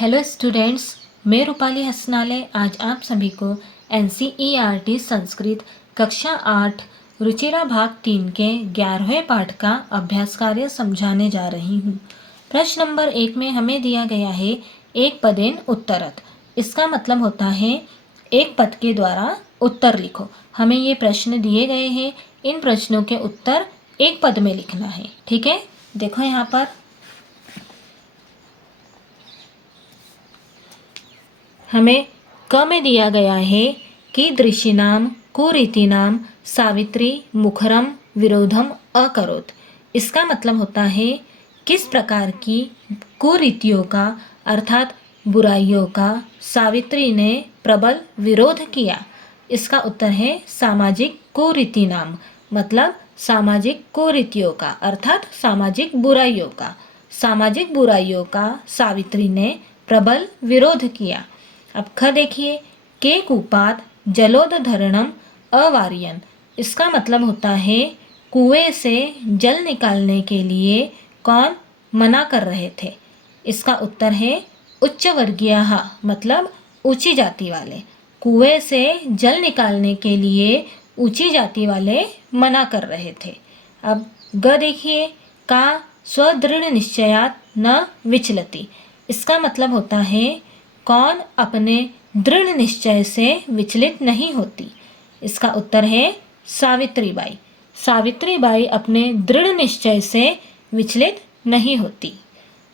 Hello students, मैं रूपाली हसनाले आज आप सभी को NCERT संस्कृत कक्षा 8 रुचिरा भाग 3 के 11वें पाठ का अभ्यास कार्य समझाने जा रही हूँ। प्रश्न नंबर 1 में हमें दिया गया है एक पदेन उत्तरत। इसका मतलब होता है एक पद के द्वारा उत्तर लिखो। हमें ये प्रश्न दिए गए हैं, इन प्रश्नों के उत्तर एक पद में लिखना है। ठीक है, देखो यहाँ पर हमें क में दिया गया है कि दृशिनाम कुरीतिनाम सावित्री मुखरम विरोधम अकरोत। इसका मतलब होता है किस प्रकार की कुरीतियों का अर्थात बुराइयों का सावित्री ने प्रबल विरोध किया। इसका उत्तर है सामाजिक कुरीतिनाम, मतलब सामाजिक कुरीतियों का अर्थात सामाजिक बुराइयों का। सामाजिक बुराइयों का सावित्री ने प्रबल विरोध किया। अब ख देखिए, के कूपात जलोदधरणम अवार्यन। इसका मतलब होता है कुएं से जल निकालने के लिए कौन मना कर रहे थे। इसका उत्तर है उच्च वर्गीय, मतलब ऊंची जाति वाले। कुएं से जल निकालने के लिए ऊंची जाति वाले मना कर रहे थे। अब ग देखिए, का स्वदृढ़ निश्चयात न विचलती। इसका मतलब होता है कौन अपने दृढ़ निश्चय से विचलित नहीं होती। इसका उत्तर है सावित्रीबाई। सावित्रीबाई अपने दृढ़ निश्चय से विचलित नहीं होती।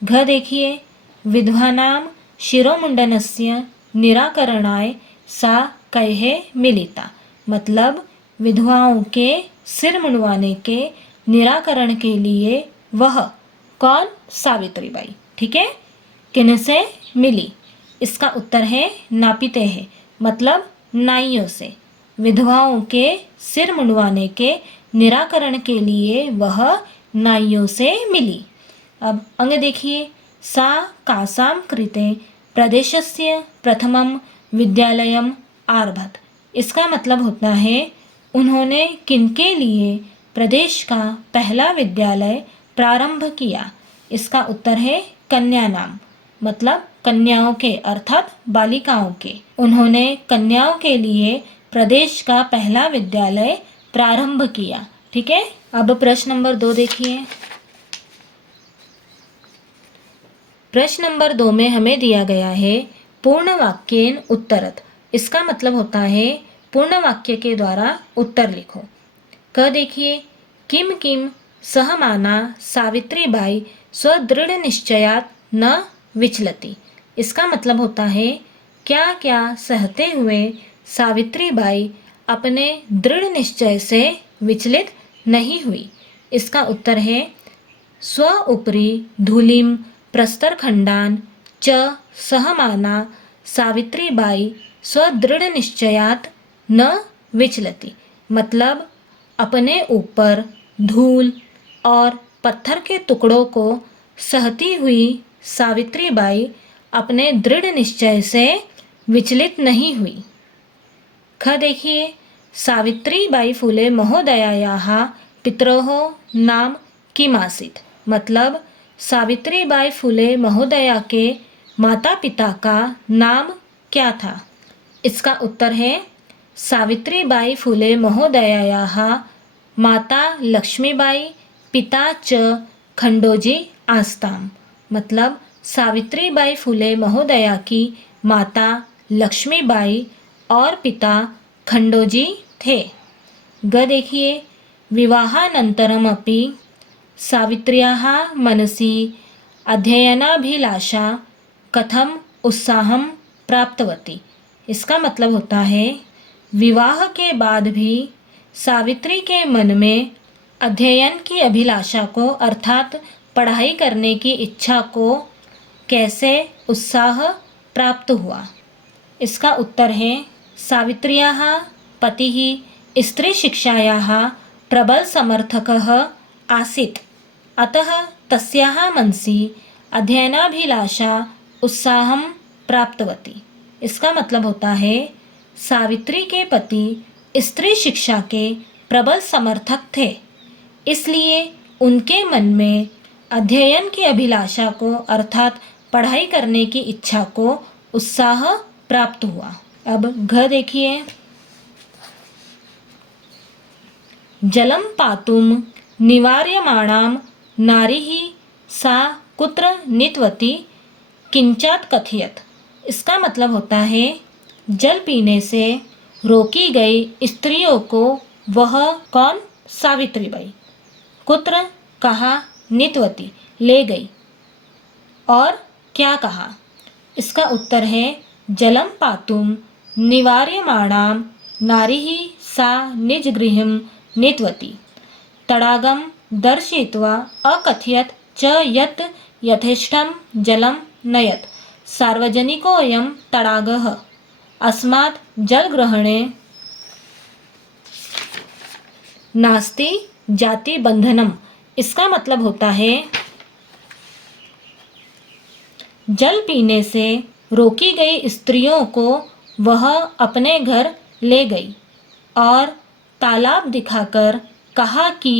घ देखिए, विद्वानाम शिरोमुंडनस्य निराकरणाय सा कहे मिलिता। मतलब विधवाओं के सिर मुंडवाने के निराकरण के लिए वह कौन, सावित्रीबाई। ठीक है, किनसे मिली। इसका उत्तर है नापिते है, मतलब नाइयों से। विधवाओं के सिर मुंडवाने के निराकरण के लिए वह नाइयों से मिली। अब अंग देखिए, सा कासाम कृते प्रदेशस्य प्रथमम विद्यालयम आरभत। इसका मतलब होता है उन्होंने किनके लिए प्रदेश का पहला विद्यालय प्रारंभ किया। इसका उत्तर है कन्या नाम, मतलब कन्याओं के अर्थात बालिकाओं के। उन्होंने कन्याओं के लिए प्रदेश का पहला विद्यालय प्रारंभ किया। ठीक है, अब प्रश्न नंबर 2 देखिए। प्रश्न नंबर 2 में हमें दिया गया है पूर्ण वाक्येन उत्तरत। इसका मतलब होता है पूर्ण वाक्य के द्वारा उत्तर लिखो। क देखिए, किम किम सहमाना सावित्रीबाई स्वदृढ़ निश्चयात न विचलती। इसका मतलब होता है क्या क्या सहते हुए सावित्रीबाई अपने दृढ़ निश्चय से विचलित नहीं हुई। इसका उत्तर है स्व उपरि धूलिम प्रस्तर खंडान च सहमाना सावित्रीबाई स्वदृढ़ निश्चयात न विचलती। मतलब अपने ऊपर धूल और पत्थर के टुकड़ों को सहती हुई सावित्रीबाई अपने दृढ़ निश्चय से विचलित नहीं हुई। ख देखिए, सावित्रीबाई फुले महोदयायाः पितरोः नाम किमासीत्। मतलब सावित्रीबाई फुले महोदया के माता पिता का नाम क्या था। इसका उत्तर है सावित्रीबाई फुले महोदयायाः माता लक्ष्मीबाई पिता च खंडोजी आस्ताम। मतलब सावित्रीबाई फुले महोदया की माता लक्ष्मीबाई और पिता खंडोजी थे। ग देखिए, विवाहानन्तरमपि सावित्र्याः मनसि अध्ययनाभिलाषा कथम उत्साहं प्राप्तवती। इसका मतलब होता है विवाह के बाद भी सावित्री के मन में अध्ययन की अभिलाषा को अर्थात पढ़ाई करने की इच्छा को कैसे उत्साह प्राप्त हुआ। इसका उत्तर है सावित्र्याः पतिः स्त्रीशिक्षायाः प्रबल समर्थकः आसीत्, अतः तस्याः मनसि अध्ययनाभिलाषा उत्साहं प्राप्तवती। इसका मतलब होता है सावित्री के पति स्त्री शिक्षा के प्रबल समर्थक थे, इसलिए उनके मन में अध्ययन की अभिलाषा को अर्थात पढ़ाई करने की इच्छा को उत्साह प्राप्त हुआ। अब घ देखिए, जलम पातुम निवार्यमाणां नारीः सा कुत्र नीतवती किंचात कथयत। इसका मतलब होता है जल पीने से रोकी गई स्त्रियों को वह कौन? सावित्रीबाई। कुत्र कहा, नीतवती ले गई, और क्या कहा? इसका उत्तर है जलम पातुम निवार्यमाणां नारीः सा निजगृहं नीतवती तडागम दर्शयित्वा अकथयत च यत् यथेष्टं जलं नयत सार्वजनिकोऽयं तडागः अस्मात् जलग्रहणे नास्ति जाति बंधनम। इसका मतलब होता है जल पीने से रोकी गई स्त्रियों को वह अपने घर ले गई और तालाब दिखाकर कहा कि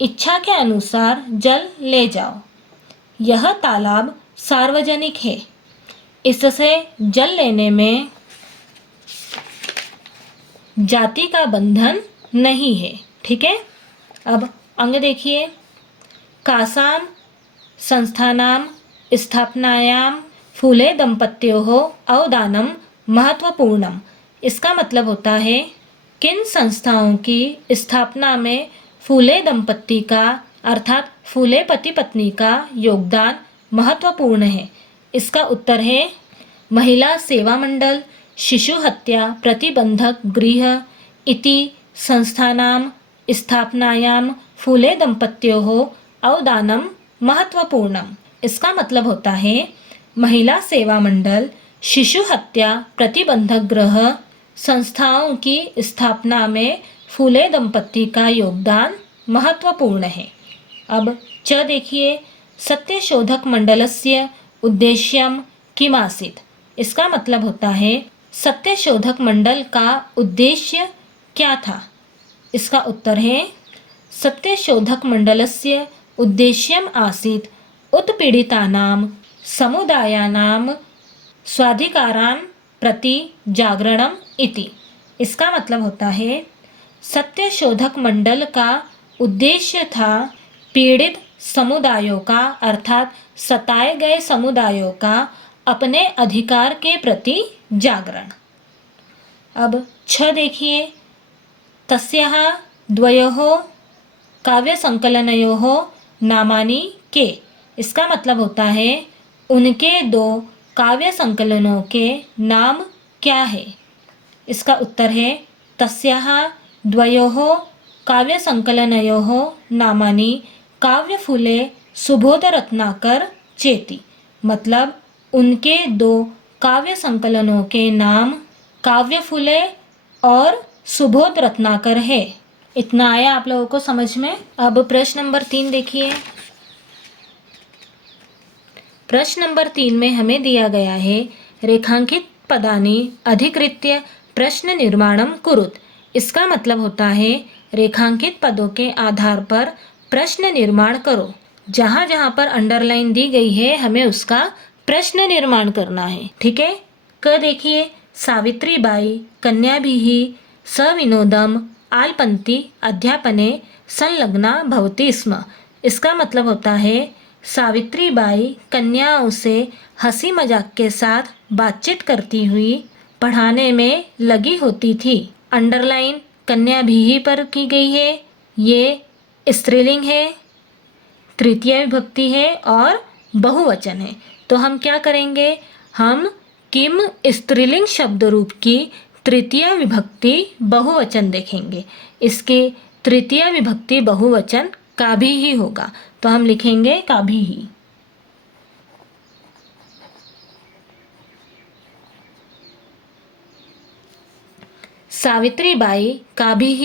इच्छा के अनुसार जल ले जाओ। यह तालाब सार्वजनिक है, इससे जल लेने में जाति का बंधन नहीं है। ठीक है। अब अंग देखिए, कासाम संस्थानाम स्थापनायां फूले दंपत्योः अवदानम महत्वपूर्णम। इसका मतलब होता है किन संस्थाओं की स्थापना में फूले दंपत्ति का अर्थात फूले पति पत्नी का योगदान महत्वपूर्ण है। इसका उत्तर है महिला सेवा मंडल शिशु हत्या प्रतिबंधक गृह इति संस्थानां स्थापनायां फूले दंपत्योः अवदानम महत्वपूर्णम। इसका मतलब होता है महिला सेवा मंडल शिशु हत्या प्रतिबंधक गृह संस्थाओं की स्थापना में फूले दंपत्ति का योगदान महत्वपूर्ण है। अब च देखिए, सत्यशोधक मंडलस्य उद्देश्यम किमासीत। इसका मतलब होता है सत्यशोधक मंडल का उद्देश्य क्या था? इसका उत्तर है सत्यशोधक मंडलस्य उद्देश्यम आसीत उत्पीड़ितानां समुदायानां स्वाधिकारान् प्रति जागरणम इति। इसका मतलब होता है सत्यशोधक मंडल का उद्देश्य था पीड़ित समुदायों का अर्थात सताए गए समुदायों का अपने अधिकार के प्रति जागरण। अब छ देखिए, तस्याः द्वयोः काव्यसंकलनयोः नामानि के। इसका मतलब होता है उनके दो काव्य संकलनों के नाम क्या है? इसका उत्तर है तस्याः द्वयोः काव्य संकलनयोः नामानि काव्यफूले सुबोधरत्नाकर चेति। मतलब उनके दो काव्य संकलनों के नाम काव्यफूले और सुबोध रत्नाकर है। इतना आया आप लोगों को समझ में। अब प्रश्न नंबर 3 देखिए। प्रश्न नंबर 3 में हमें दिया गया है रेखांकित पदानि अधिकृत्य प्रश्न निर्माणम कुरुत। इसका मतलब होता है रेखांकित पदों के आधार पर प्रश्न निर्माण करो। जहाँ जहाँ पर अंडरलाइन दी गई है हमें उसका प्रश्न निर्माण करना है। ठीक है। क देखिए, सावित्रीबाई कन्याभिः सविनोदम आलपन्ति अध्यापने संलग्ना भवति स्म। इसका मतलब होता है सावित्रीबाई कन्याओं से हंसी मजाक के साथ बातचीत करती हुई पढ़ाने में लगी होती थी। अंडरलाइन कन्याभिः पर की गई है। ये स्त्रीलिंग है, तृतीय विभक्ति है और बहुवचन है। तो हम क्या करेंगे? हम किम स्त्रीलिंग शब्द रूप की तृतीय विभक्ति बहुवचन देखेंगे। इसके तृतीय विभक्ति बहुवचन का भी ही होगा, तो हम लिखेंगे का भी ही। सावित्रीबाई काभिः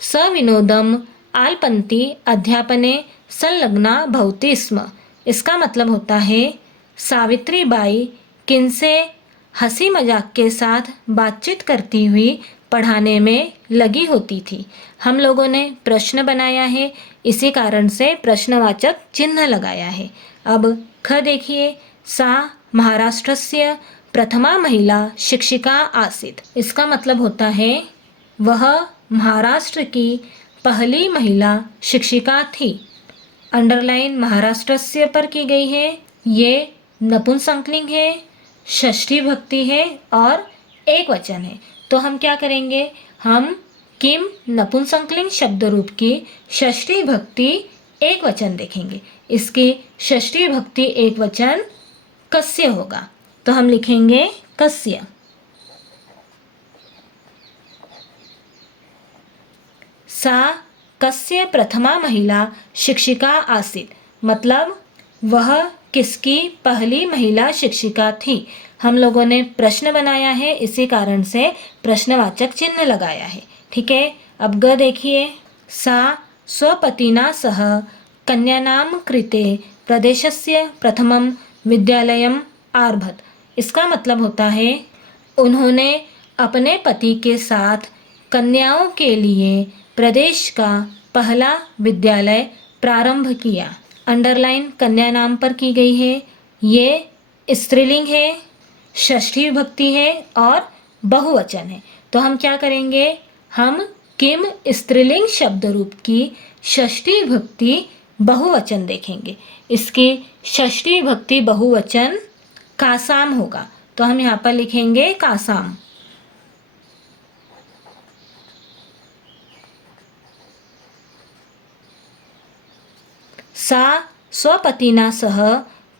सविनोदम आलपन्ति अध्यापने संलग्ना भवति स्म। इसका मतलब होता है सावित्रीबाई किनसे हंसी मजाक के साथ बातचीत करती हुई पढ़ाने में लगी होती थी। हम लोगों ने प्रश्न बनाया है, इसी कारण से प्रश्नवाचक चिन्ह लगाया है। अब ख देखिए, सा महाराष्ट्रस्य प्रथमा महिला शिक्षिका आसीत्। इसका मतलब होता है वह महाराष्ट्र की पहली महिला शिक्षिका थी। अंडरलाइन महाराष्ट्रस्य पर की गई है। ये नपुंसकलिंग है, षष्ठी भक्ति है और एक वचन है। तो हम क्या करेंगे, हम किम नपुंसकलिंग शब्द रूप की षष्ठी भक्ति एक वचन देखेंगे। इसकी षष्ठी भक्ति एक वचन कस्य होगा, तो हम लिखेंगे कस्य। सा कस्य प्रथमा महिला शिक्षिका आसीत्, मतलब वह किसकी पहली महिला शिक्षिका थी। हम लोगों ने प्रश्न बनाया है, इसी कारण से प्रश्नवाचक चिन्ह लगाया है। ठीक है, अब ग देखिए। सा स्वपतिना सह कन्यानां कृते प्रदेशस्य प्रथमं विद्यालयम् आरभत। इसका मतलब होता है उन्होंने अपने पति के साथ कन्याओं के लिए प्रदेश का पहला विद्यालय प्रारंभ किया। अंडरलाइन कन्या नाम पर की गई है। ये स्त्रीलिंग है, षष्ठी विभक्ति है और बहुवचन है। तो हम क्या करेंगे, हम किम स्त्रीलिंग शब्द रूप की षष्ठी विभक्ति बहुवचन देखेंगे। इसकी षष्ठी विभक्ति बहुवचन कासाम होगा, तो हम यहाँ पर लिखेंगे कासाम। सा स्वपतिना सह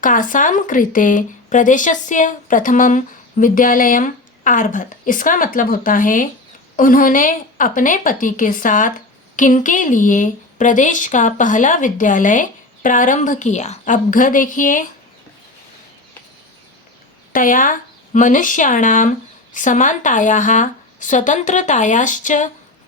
कासाम कृते प्रदेशस्य प्रथमं विद्यालयम् आरभत। इसका मतलब होता है उन्होंने अपने पति के साथ किनके लिए प्रदेश का पहला विद्यालय प्रारंभ किया। अब घ देखिए। तया मनुष्याणां समानतायाः स्वतंत्रतायाश्च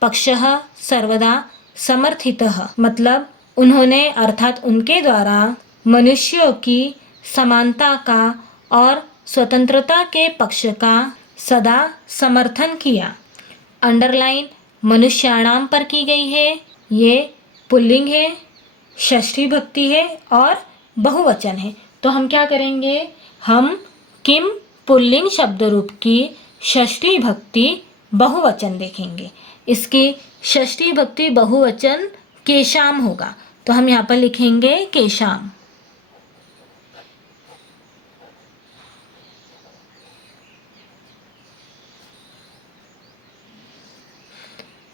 पक्षः सर्वदा समर्थितः, मतलब उन्होंने अर्थात उनके द्वारा मनुष्यों की समानता का और स्वतंत्रता के पक्ष का सदा समर्थन किया। अंडरलाइन मनुष्याणाम पर की गई है। ये पुल्लिंग है, षष्ठी भक्ति है और बहुवचन है। तो हम क्या करेंगे, हम किम पुल्लिंग शब्द रूप की षष्ठी भक्ति बहुवचन देखेंगे। इसकी षष्ठी भक्ति बहुवचन केशाम होगा, तो हम यहाँ पर लिखेंगे केशाम।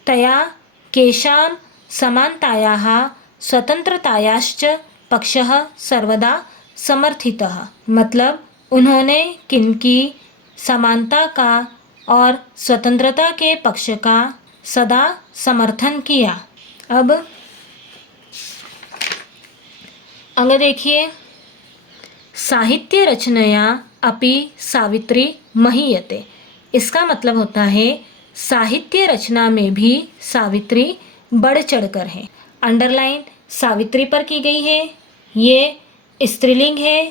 तया केशाम समानतायाः स्वतंत्रतायाश्च पक्षः सर्वदा समर्थितः, मतलब उन्होंने किनकी समानता का और स्वतंत्रता के पक्ष का सदा समर्थन किया। अब अंग देखिए। साहित्य रचनया अपि सावित्री महीयते। इसका मतलब होता है साहित्य रचना में भी सावित्री बढ़ चढ़कर है। अंडरलाइन सावित्री पर की गई है। ये स्त्रीलिंग है,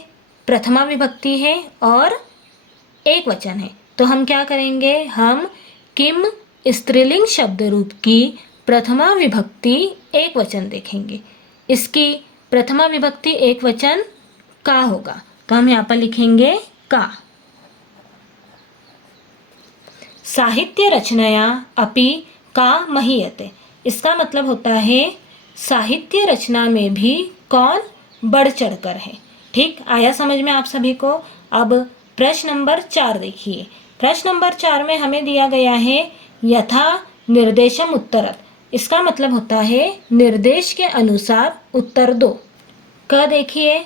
प्रथमा विभक्ति है और एक वचन है। तो हम क्या करेंगे, हम किम स्त्रीलिंग शब्द रूप की प्रथमा विभक्ति एक वचन देखेंगे। इसकी प्रथमा विभक्ति एक वचन का होगा, तो हम यहाँ पर लिखेंगे का। साहित्य रचनया अपि का महीयते। इसका मतलब होता है साहित्य रचना में भी कौन बढ़ चढ़कर है। ठीक, आया समझ में आप सभी को। अब प्रश्न नंबर 4 देखिए। प्रश्न नंबर 4 में हमें दिया गया है यथा निर्देशम उत्तरत। इसका मतलब होता है निर्देश के अनुसार उत्तर दो। क देखिए।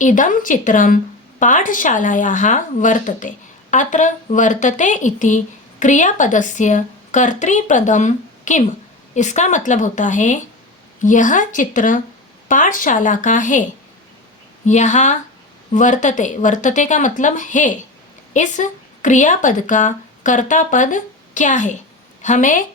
इदं चित्रं पाठशालायाः वर्तते। अत्र वर्तते इति क्रियापदस्य कर्तृपदं किम। इसका मतलब होता है यह चित्र पाठशाला का है। यहाँ वर्तते, वर्तते का मतलब है। इस क्रियापद का कर्ता पद क्या है, हमें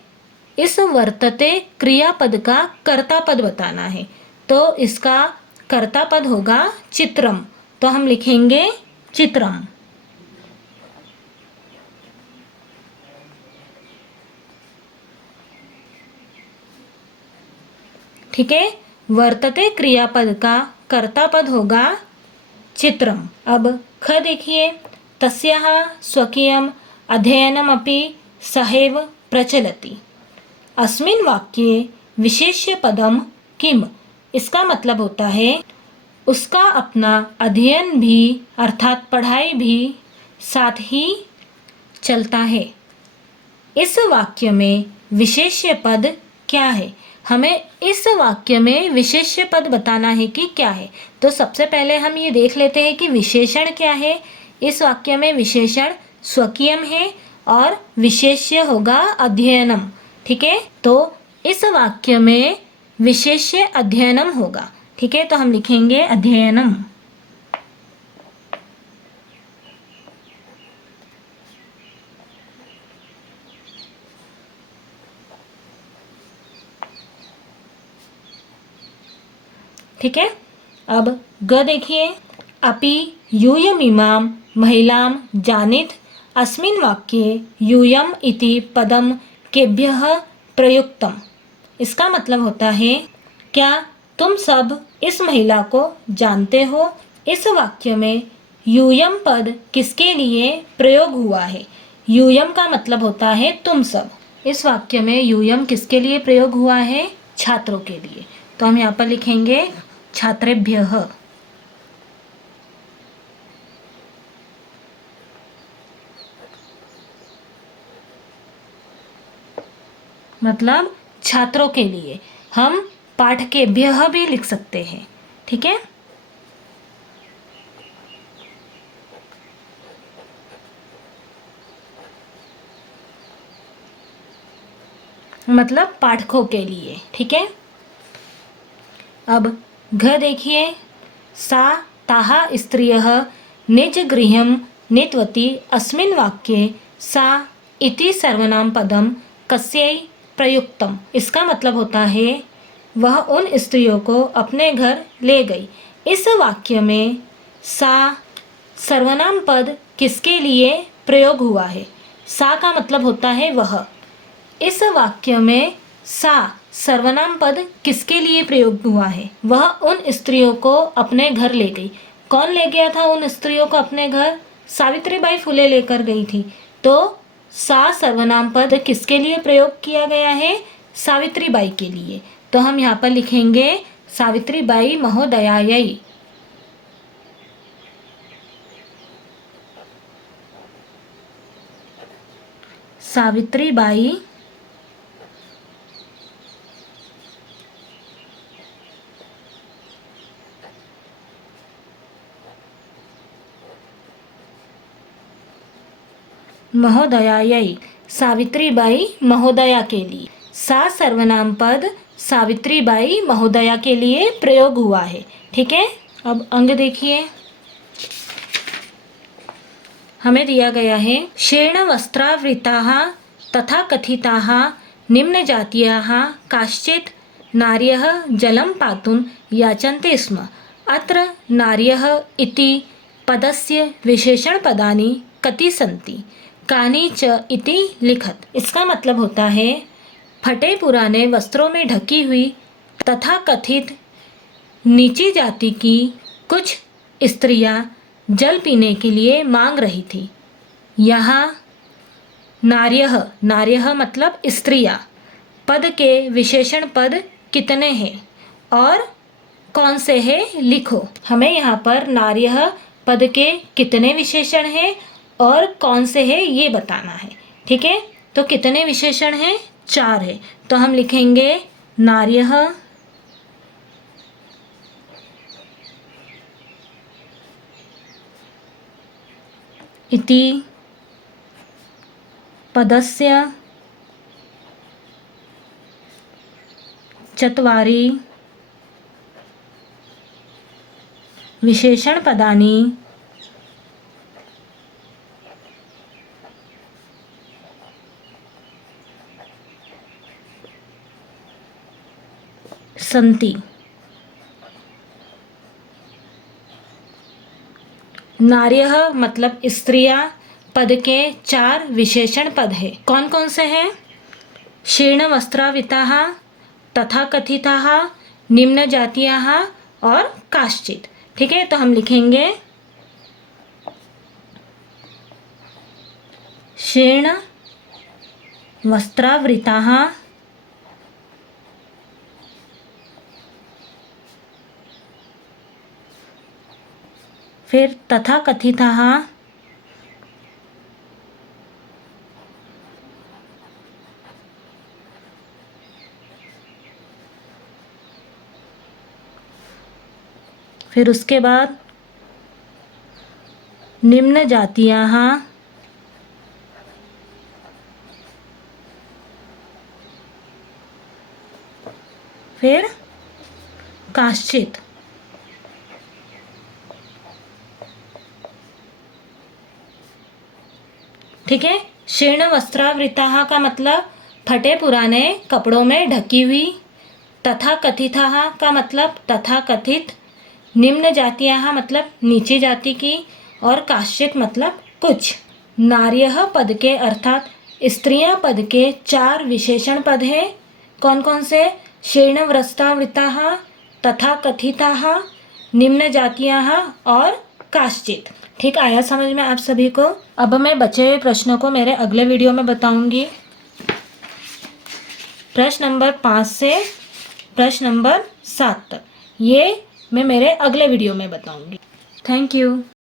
इस वर्तते क्रियापद का कर्ता पद बताना है। तो इसका कर्ता पद होगा चित्रम, तो हम लिखेंगे चित्रम। ठीक है, वर्तते क्रियापद का कर्ता पद होगा चित्रम। अब ख देखिए, तस्याः स्वकीयम् अध्ययनमपि सहैव प्रचलति। अस्मिन् वाक्ये विशेष्य पदम किम। इसका मतलब होता है उसका अपना अध्ययन भी अर्थात पढ़ाई भी साथ ही चलता है। इस वाक्य में विशेष्य पद क्या है? हमें इस वाक्य में विशेष्य पद बताना है कि क्या है। तो सबसे पहले हम ये देख लेते हैं कि विशेषण क्या है। इस वाक्य में विशेषण स्वकीयम है और विशेष्य होगा अध्ययनम। ठीक है, तो इस वाक्य में विशेष्य अध्ययनम होगा। ठीक है, तो हम लिखेंगे अध्ययनम। ठीक है, अब ग देखिए, अपि यूयमिमां महिलां जानीत। अस्मिन् वाक्ये यूयम इति पदम केभ्यः प्रयुक्तम। इसका मतलब होता है क्या तुम सब इस महिला को जानते हो। इस वाक्य में यूयम पद किसके लिए प्रयोग हुआ है? यूयम का मतलब होता है तुम सब। इस वाक्य में यूयम किसके लिए प्रयोग हुआ है? छात्रों के लिए। तो हम यहाँ पर लिखेंगे छात्रेभ्यः। मतलब छात्रों के लिए। हम पाठकेभ्यः भी लिख सकते हैं। ठीक है, मतलब पाठकों के लिए। ठीक है, अब घ देखिए, सा ताः स्त्रियः निज गृहं नीतवती। अस्मिन् वाक्ये सा इति सर्वनाम पदम कस्यै प्रयुक्तम। इसका मतलब होता है वह उन स्त्रियों को अपने घर ले गई। इस वाक्य में सा सर्वनाम पद किसके लिए प्रयोग हुआ है? सा का मतलब होता है वह। इस वाक्य में सा सर्वनाम पद किसके लिए प्रयोग हुआ है? वह उन स्त्रियों को अपने घर ले गई। कौन ले गया था उन स्त्रियों को अपने घर? सावित्रीबाई फुले लेकर गई थी। तो सा सर्वनाम पद किसके लिए प्रयोग किया गया है? सावित्रीबाई के लिए। तो हम यहाँ पर लिखेंगे सावित्रीबाई महोदयायै। सावित्रीबाई महोदयायै। सावित्रीबाई महोदया के लिए। सा सर्वनाम पद सावित्रीबाई महोदया के लिए प्रयोग हुआ है। ठीक है, अब अंग देखिए, हमें दिया गया है शीर्ण वस्त्रावृताः तथा कथिताः निम्न जातीयाः काश्चित् नार्यः जलं पातुं याचन्ते स्म। अत्र नार्यः इति पदस्य विशेषणपदानि कति सन्ति? कानि च इति लिखत। इसका मतलब होता है फटे पुराने वस्त्रों में ढकी हुई तथा कथित नीची जाति की कुछ स्त्रियां जल पीने के लिए मांग रही थी। यहाँ नार्यः, नार्यः मतलब स्त्रियां, पद के विशेषण पद कितने हैं और कौन से हैं लिखो। हमें यहाँ पर नार्यः पद के कितने विशेषण हैं और कौन से हैं ये बताना है। ठीक है, तो कितने विशेषण हैं? 4 है। तो हम लिखेंगे नार्यः इति पदस्य चत्वारि विशेषणपदानि संति। नार्यः मतलब स्त्रियां, पद के 4 विशेषण पद है। कौन कौन से हैं? शीर्ण वस्त्राविताः, तथा कथिताः, निम्न जातीयाः और काश्चित। ठीक है, तो हम लिखेंगे शीर्ण वस्त्रावृताः, फिर तथाकथिताः, फिर उसके बाद निम्न जातीयाः, फिर काश्चित। ठीक है। शीर्ण वस्त्रावृताः का मतलब फटे पुराने कपड़ों में ढकी हुई। तथाकथिताः का मतलब तथाकथित। निम्न जातीयाः मतलब नीची जाति की। और काश्चित मतलब कुछ। नार्यः पद के अर्थात स्त्रियां पद के 4 विशेषण पद हैं। कौन कौन से? शीर्ण वस्त्रावृताः, तथाकथिताः, निम्न जातीयाः और काश्चित। ठीक आया समझ में आप सभी को? अब मैं बचे हुए प्रश्नों को मेरे अगले वीडियो में बताऊंगी। प्रश्न नंबर 5 से प्रश्न नंबर 7 तक ये मैं मेरे अगले वीडियो में बताऊंगी। Thank you.